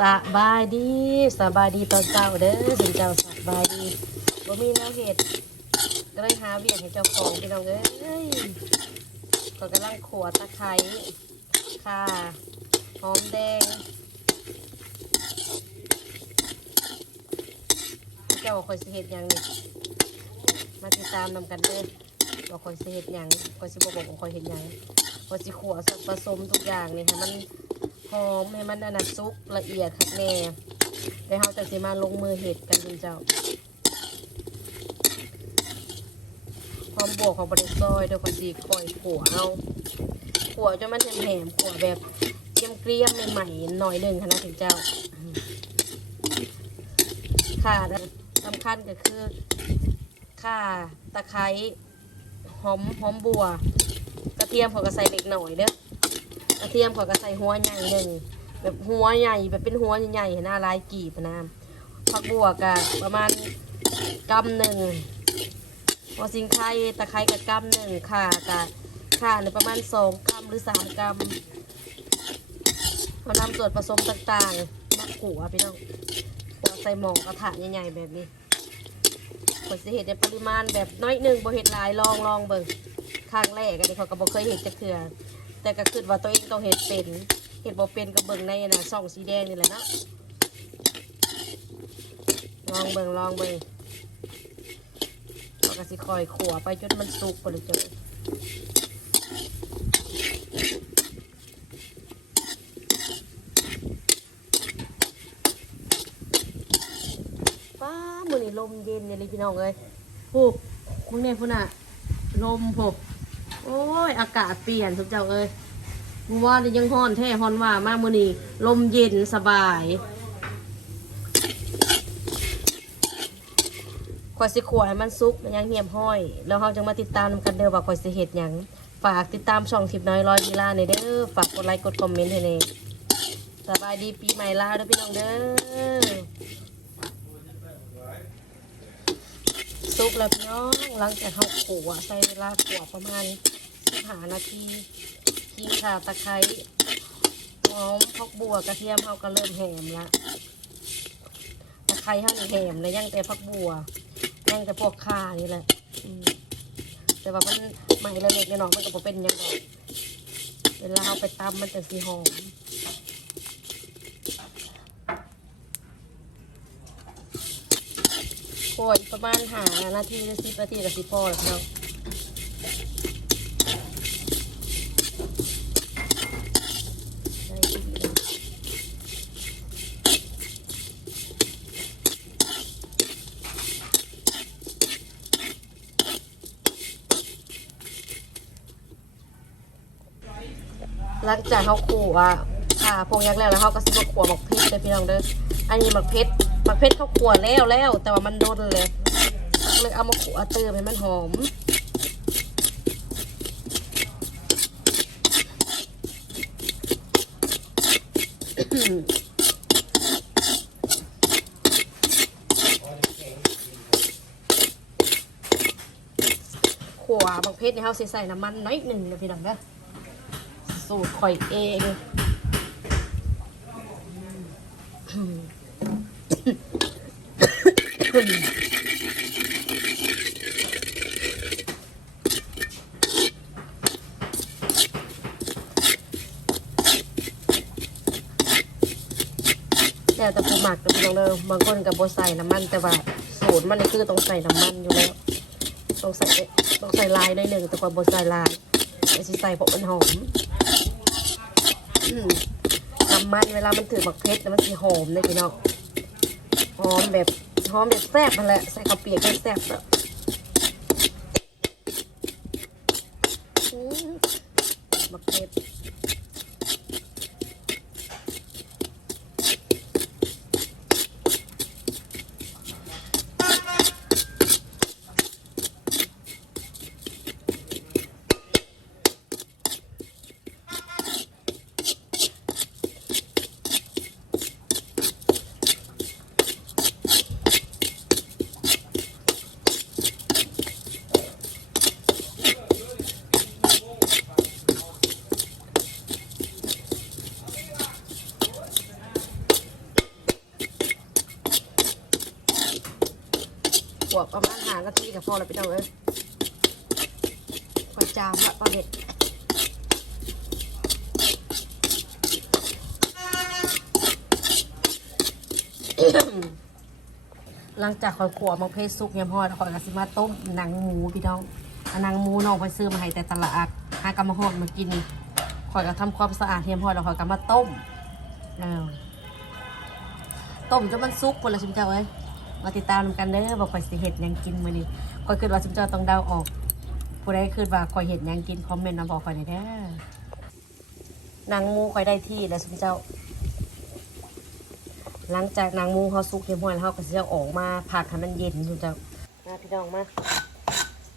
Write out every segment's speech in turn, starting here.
สบายดีสบายดีตอนเช้าเด้อถึงเจ้าสบายดีบ่มีแนวเห็ดก็เลยหาเวียกให้เจ้าของพี่น้องเอ้ยก็กำลังขัวตะไคร้ข่าหอมแดง เจ้าคอยสิเห็ดยังนี่มาติดตามนำกันเด้อว่าคอยสิเห็ดยังคอยสิบอกบอกว่าคอยเห็ดยังคอยสิขัวสักผสมทุกอย่างนี่ให้มัน หอมให้มันอันนั้นซุกละเอียดครับแน่แล้วเราจะสิมาลงมือเห็ดกันคุณเจ้าความบวกของบริซอยเดี๋ยวก็สีคอยขัวเอาขัวจนมันแหมๆขัวแบบเกรียมเกรียมใหม่ๆหน่อยหนึ่งค่ะนะถึงเจ้าค่ะสำคัญก็คือข่าตะไคร้หอมหอมบัว กระเทียมขอกระใส่เล็กหน่อยเด้อ กระเทียมขอยก็ใส่หัวใหญ่หนึ่งแบบหัวใหญ่แบบเป็นหัวใหญ่ๆหน้าลายกีบนะผักบัวกะประมาณกำหนึ่งพอสิงไข่ตะไคร้กับกำหนึ่งค่ะกะข่าเนี่ยประมาณสองกำหรือสามกำมานำส่วนผสมต่างๆมาขัวพี่น้องขัวใส่หม้อกระทะใหญ่ๆแบบนี้ขอยสิเห็ดในปริมาณแบบน้อยหนึ่งบ่เห็ดหลายลองลองเบิ่งครั้งแรกอันนี้เขาก็บ่เคยเห็ดจะเถื่อ แต่ก็คิดว่าตัวเองต้องเห็ดเป็นเห็ดบ่เป็นก็เบิ่งในนะช่องสีแดงนี่แหละเนาะลองเบิ่งลองเบิ่งเราก็สิคอยขัวไปจนมันสุกไปเลยจ้าป้ามือนี้ลมเย็นเนี่ยเลยพี่น้องเอ้ยพูกมึงเนี่พุ่นน่ะลมพูก โอ้ย อากาศเปลี่ยนทุกเจ้าเอ้ยเมื่อวานนี่ยังฮ้อนแท้ฮ้อนว่ามากมื้อนี้ลมเย็นสบายข่อยสิขัวให้มันสุกมันยังเหี่ยมห้อย แล้วเราจะมาติดตามกันเด้อว่าข่อยสิเฮ็ดหยังฝากติดตามช่องทิพย์น้อยร้อยลีลาในเด้อฝากกดไลค์กดคอมเมนต์ให้แน่สบายดีปีใหม่ลาเด้อพี่น้องเด้อสุกแล้วพี่น้องหลังจากเฮาขัวใช้เวลาขัวประมาณ 15นาทีขิงข่าตะไคร้หอมพักบัวกระเทียมเขาก็เริ่มแหมละตะไคร้เขานี่แหมเลยย่างแต่พักบัวย่างแต่พวกข่านี่แหละแต่ว่ามันใหม่ละเล็กๆน้อยมันก็บ่เป็นยังดอกเวลาเอาไปตำมันจะสีหอมโอยประมาณหานาทีสิบนาทีกับสิพอแล้วเนาะ ได้ที่เลยหลัง จากเขาขู่อะค่ะพงยักษ์แล้วแล้วเขาก็สิบขวหมักเพชรเลยพี่น้องเด้ออันนี้หมักเพชรหมักเพชรเขาขัวแล้วแล้ว แต่ว่ามันโดนเลยเลยเอามาขัวเติมให้มันหอมขวบางเพชรในเฮาสิใส่น้ำมันน้อยหนึ่งนะพี่น้องเด้อ สูตรข่อยเองแต่แต่ผู้หมักกับพี่น้องเด้อบางคนกับโบใส่น้ำมันแต่ว่าสูตรมันนี่คือต้องใส่น้ำมันอยู่แล้วต้องใส่ต้องใส่ลายหน่อยหนึ่งแต่ก่อนบใส่ลายไอ้สิใส่เพราะมันหอม มันเวลามันถือบักเพชรแล้วมันสีหอมเลยพี่น้องหอมแบบหอมแบบแซ่บนั่นแหละใส่ข้าวเปียกก็แซ่บแล้วบักเพชร นาทีกับพอล้วพี่น้องเอ้ยกระจามละตอนเด็ดหลังจากข่อยขัวมังเพชซุกเนี่ยพ่อข่อยก็สิมาต้มหนังหมูพี่น้องอาหนังหมูน้องไปซื้อมาให้แต่ตลาดหากำมาหอดมากินข่อยก็ทำความสะอาดเทียมพ่อแล้วข่อยก็มาต้มเออต้มจนมันสุกคนละชิมเจ้าเอ้ย มาติดตามกันเด้อบอกข่อยสิเห็ดยังกินมื้อนี้ข่อยคิดว่าชิมเจ้าต้องเดาออก ผู้ใดคิดว่าข่อยเห็ดยังกินคอมเมนต์มาบอกข่อยหน่อยเด้อนังมูข่อยได้ที่แล้วชิมเจ้า หลังจากนางมูเขาสุกเรียบร้อยแล้วเขาก็จะเอาออกมาผักให้มันเย็นอยู่จ้ะมาพี่น้องมา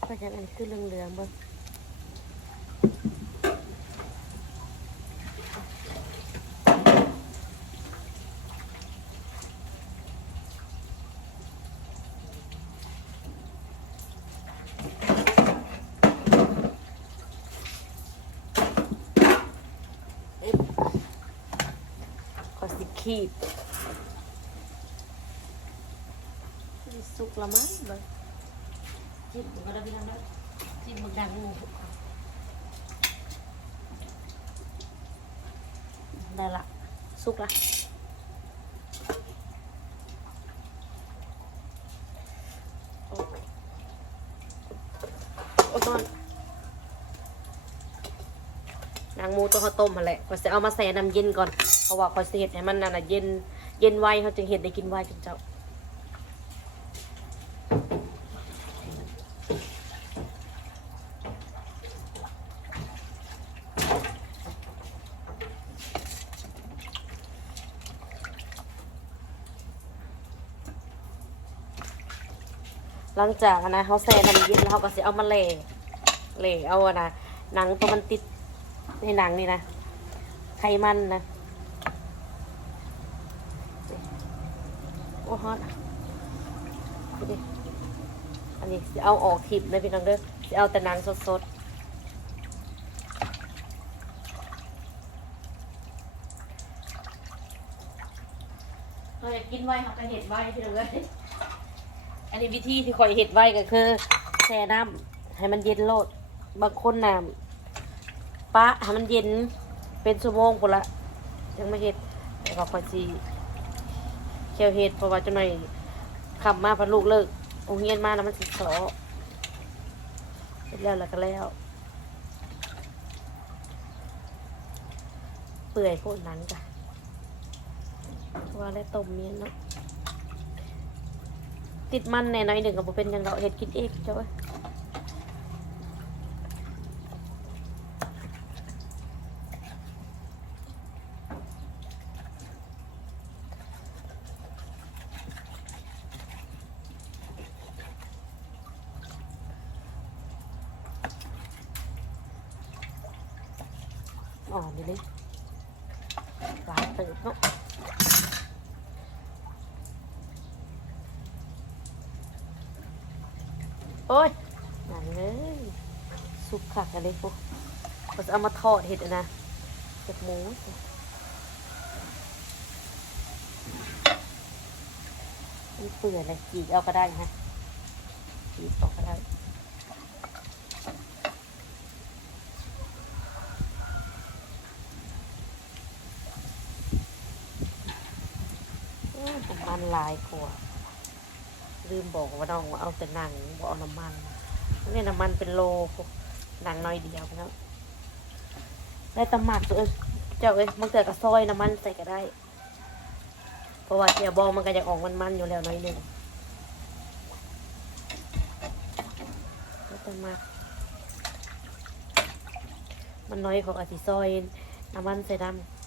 ก็จะอันขึ้นเรืองๆเบ้าง ก็สิขีดสุกละมั้งเบยจิ้มมันก็ได้พี่น้องเด้อจิ้มมันดังงูได้ละสุกละโอ้โอ้ตอนางหมูตัวข้าวต้มมาแหละก็จะเอามาใส่น้ำเย็นก่อนเพราะว่าคอยสิเห็ดให้มันนั่นน่ะเย็นเย็นไวเขาจึงเห็ดได้กินไวจังเจ้าหลังจากนะเขาแซ่น้ำเย็นแล้วเขาก็จะเอามาเล่เล่เอาอะนะหนังตัวมันติด ในหนังนี่นะ ไขมันนะโอ้ฮอตดูดิอันนี้จะเอาออกทิพเลยพี่น้องเด้อจะเอาแต่หนังสดๆเราอยากกินไว้เขาก็เห็ดไว้พี่น้องเด้ออันนี้วิธีที่ข่อยเห็ดไว้ก็คือแช่น้ำให้มันเย็นโลดบางคนน้ำ ปะให้มันเย็นเป็นชั่วโมงพนละยังไม่เห็ดแต่ก็ข่อยสีเคี่ยวเห็ดเพราะว่าจะหน่อยขับมาพอลูกเลิกโรงเรียนมาแล้วมันสิสอเสร็จแล้วแล้วก็แล้ว เปื่อยโคตรนังจ้ะเพราะว่าได้ต้มเมียนเนาะติดมันแน่น้อยหนึ่งกับเป็นยังเราเห็ดกินเองเจ้า อ้ยอ๋อนี่เลยหลายตื่นเนาะโอ้ยนั่นเลยสุกขักอะไรพวกเราจะเอามาทอดเห็ดนะเห็ดหมูนี่เปื่อยเลยจีกเอาก็ได้นะจีกออกก็ได้อื้อผมมันหลายกว่าลืมบอกว่าน้องเอาแต่หนังบ่เอาน้ำมันเนี่ยน้ำมันเป็นโลหนังน้อยเดียวน้องได้ตำหมักตัวเจ้าเอ้ยมันเกิดกับซอยน้ำมันใส่ก็ได้ เพราะว่าเจียบองมันก็จะออกมันมันๆอยู่แล้วน้อยหนึ่งได้ตำหมักมันน้อยของอาทิซอยน้ำมันใส่ดำ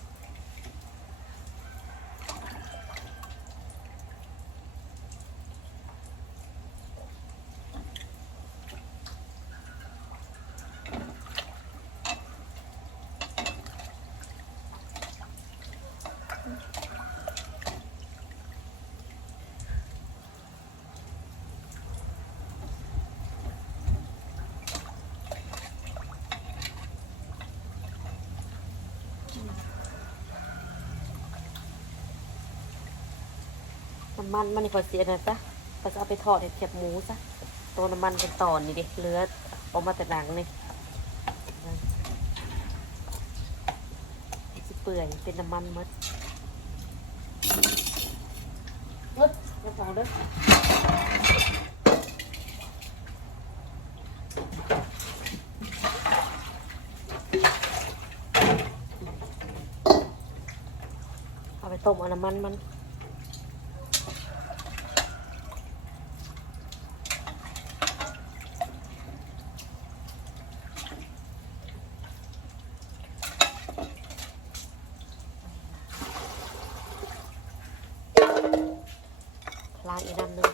น้ำมันมันนี่ขอเสียนะจ๊ะก็จะเอาไปทอดเห็ดเข็บหมูซะตัวน้ำมันเป็นตอนนี่ดิเหลือออกมาแต่หนังนี่สิเปื่อยเป็นน้ำมันหมดเฮ้ยอย่าเผาเด้อเอาไปต้มเอาน้ำมันมัน ล้างอีกน้ำหนึง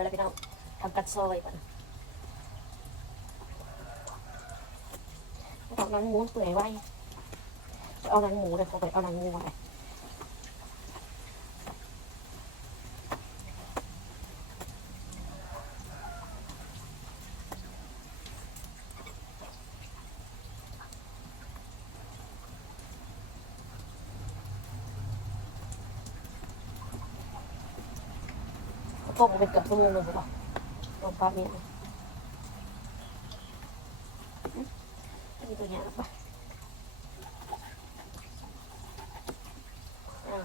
มาสวยแล้วพี่น้องทำกัดซอยก่อนเอาหนังหมูเปื่อยไว้เอาหนังหมูเลยเขาไปเอาหนังหมูไว้ ต้มเป็นกับชั่วโมงเลยใช่ปะต้มปลาเมียนนี่ตัวเนี้ยปะอะ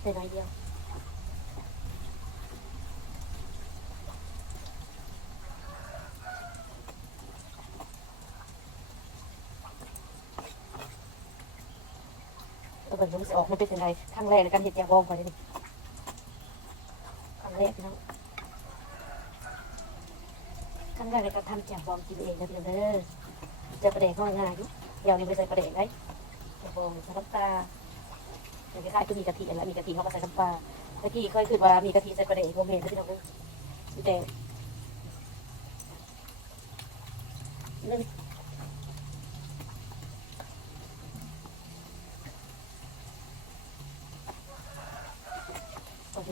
เป็นไรเดียว เออมันจะออกมันเป็นยังไงครั้งแรกในการเห็ดยาบองไปเลยครั้งแรกนะครั้งแรกในการทำแจ่วบองกินเองนะพี่น้องเด้อจะประเด็นข้าง่ายอยู่เดี๋ยวนี้ไปใส่ประเด็นได้แจ่วบองใส่น้ำตาอย่างคล้ายๆก็มีกะทิแล้วมีกะทิเขาก็ใส่น้ำปลาเมื่อกี้เคยคิดว่ามีกะทิใส่ประเด็นโมเมนต์นะพี่น้องเด้อแต่นึ่ง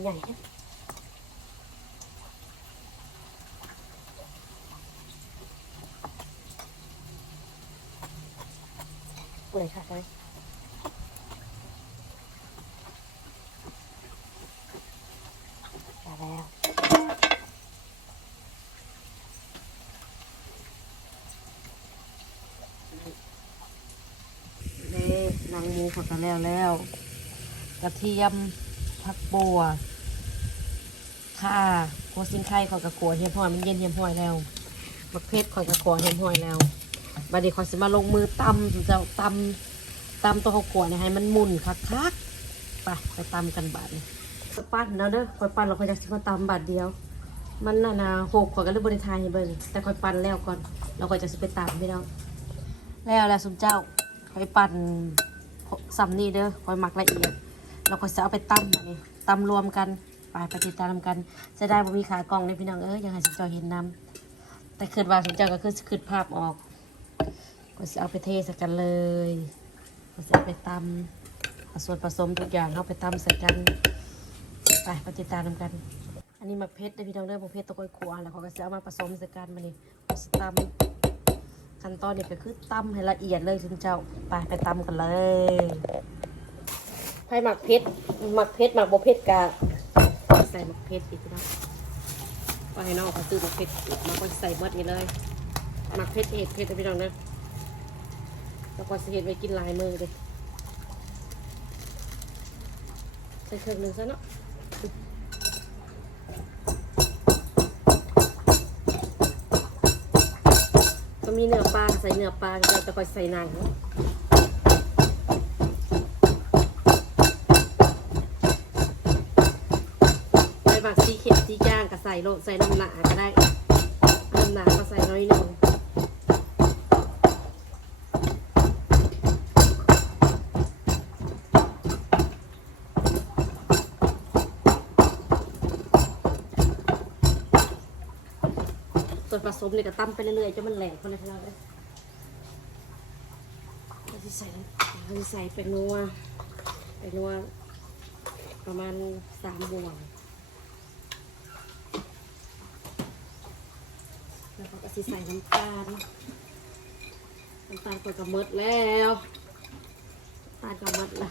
ใหญ่เนี่ยกูเลยค่ะเลยมาแล้วเล่นางมูผักกันแล้วแล้ว กระเทียมผักบัว ข่าโคซิงไข่ขอยกระกัวเฮียมห้อยมันเย็นเฮียมห้อยแล้วมักเพชรขอยกระกัวเฮียมห้อยแล้วบัดนี้ขอยสิมาลงมือตำถึงจะตำตำตัวข้าวกัวเนี่ยให้มันมุนคักๆไปไปตำกันบาดนี้ปั้นเนาะเด้อคอยปั้นเราคอยจะสิมาตำบาดเดียว มันน่ะนะหกขอยก็เลยบริทายให้เบิ่งแต่คอยปั้นแล้วก่อนเราก็จะสิไปตำพี่น้องแล้วแล้วสมเจ้าคอยปั้นซ้ำนี่เด้อคอยหมักละเอียดเราก็จะเอาไปตำแบบนี้ตำรวมกัน ไปไปติดตามกันจะได้บ่มีขากล่องในพี่น้องเอ้ยยังให้สุจอยเห็นนำแต่คืนว่าสุจอยก็คือคืนภาพออกก็จะเอาไปเทใส่กันเลยก็จะเอาไปตำเอาส่วนผสมทุกอย่างเอาไปตำใส่กันไปไปติดตามกัน อันนี้มะเพชรได้พี่น้องเด้อมะเพชรตะกอยขวแล้วเขาก็จะเอามาผสมใส่กันมานี่ก็จะตำขั้นตอนนี้ก็คือตำให้ละเอียดเลยคุณเจ้าไปไปตำกันเลยให้หมักเพชรหมักเพชรหมักโบเพชรกา ใส่หมักเพชรอีกนะไปให้น้องเขาซื้อหมักเพชรมาก็ใส่เบิดนี่เลยหมักเพชรเห็ดเพชรนะพี่น้องนะแล้วก็เห็ดไว้กินหลายมือเลยใส่เครื่องหนึ่งซะเนาะก็มีเนื้อปลาใส่เนื้อปลาแล้วจะคอยใส่นังใใส่โลดใส่น้ำหนาก็ได้น้ำหนาก็ใส่น้อยหนึ่งส่วนผสมเนี่ยก็ตั้มไปเรื่อยๆจนมันแหลกคนละทีละเลยเราจะใส่เจะใส่เป็นนัวเป็นนัวประมาณสามบวง แล้วก็จะใส่น้ำตาลน้ำตาลก็กระมดแล้วน้ำตาลกระมดละ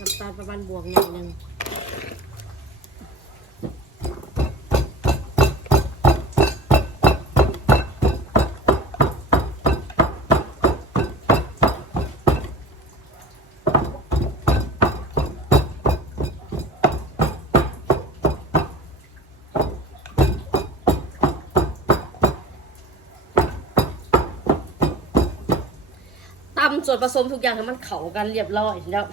น้ำตาลประมาณบวกอย่างหนึ่ง ส่วนผสมทุกอย่างให้มันเข้ากันเรียบร้อยแล้ว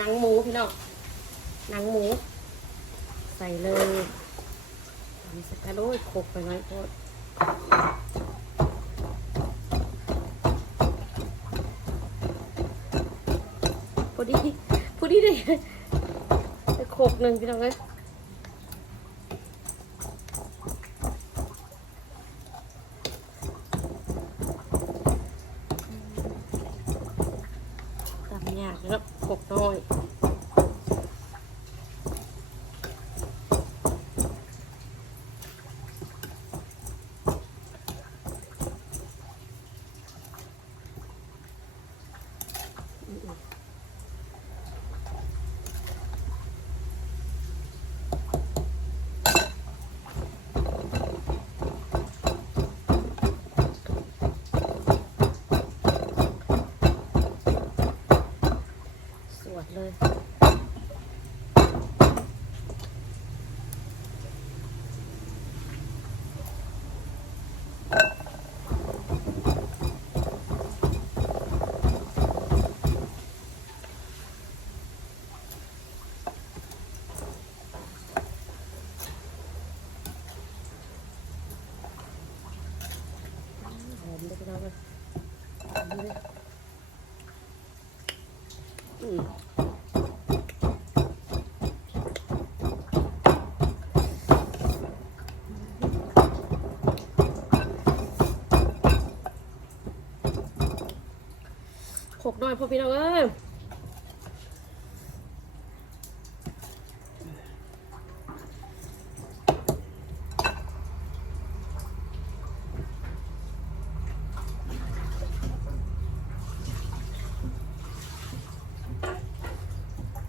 หนังหมูพี่น้องหนังหมู ใส่เลยมีสกัดโอ้ยขบไปหน่อยโคตรพอดีพอดีเลยขบหนึ่งพี่น้องเลยตำยากแล้วโขกน้อย สวดเลย หอมเลยพี่น้องเลยหอมเลยอืมขกห น่อยพ่อพี่น้องเอ้ย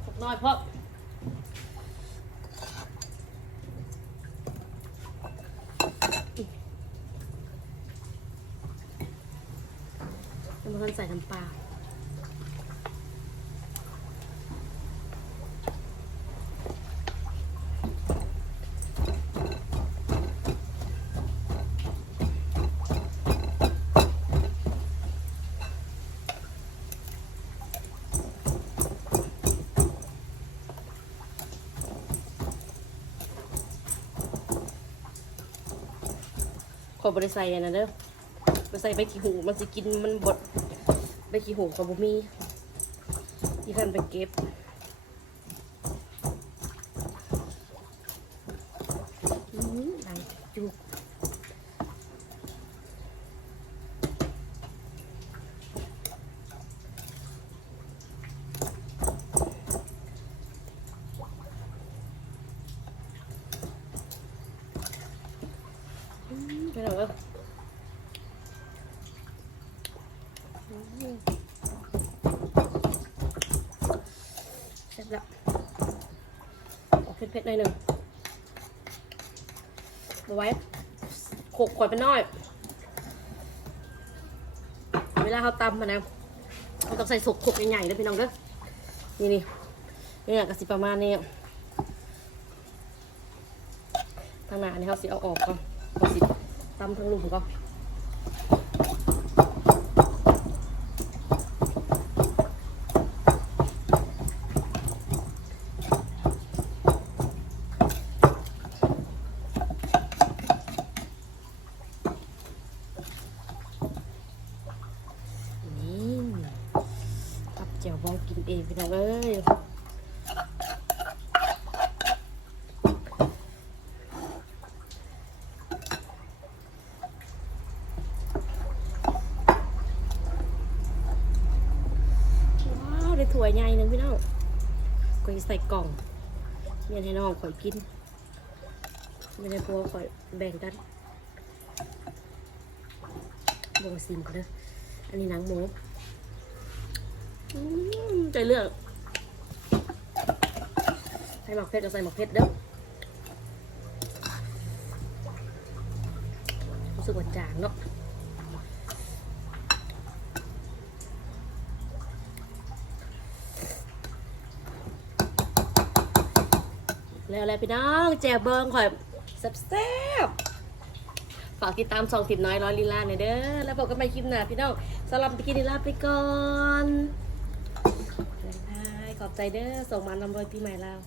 ขกหน่อยพ่อน้ำมันใส่น้ำปลา ขอบริใส่อันนะเด้อบริใส่ใบขี้หูมันสิกินมันบดใบขี้หูกับบุมีที่ท่านไปเก็บอื้อหือดังจุก เผ็ดหน่อยหนึ่งเอาไว้โขกขวดไปน่อย เวลาเขาตำมานะเราต้องใส่สุกขกใหญ่ๆเลยพี่น้องเด้อนี่นี่เนี่ยกระสิประมาณนี้ทางหน้านี่เขาสิเอาออกก่อนเขาสิตำทั้งลุมก่อนตับเจียวบ องกินเองพี่น้องเอ้ยว้าวได้ถั่วใหญ่หนึ่งพี่น้องก็ใส่กล่องเย็นให้น้องข่อยกินไม่ได้พัวข่อยแบ่งกันบงซิมกันเด้ออันนี้หนังหมู ใจเลือก ใส่หมักเพชรก็ใส่หมักเพชรเด้อรู้สึกว่าจางเนาะแล้วอะไรพี่น้องแจวเบิงข่อยแซ่บฝากติดตามสองสิบน้อยร้อยลีลาหน่อยเด้อแล้วบอกกันใหม่คลิปหน้าพี่น้องสำหรับไปกินลีลาไปก่อนบ๊ายบายขอบ ใจเด้อส่งมาลำรอยปีใหม่เราว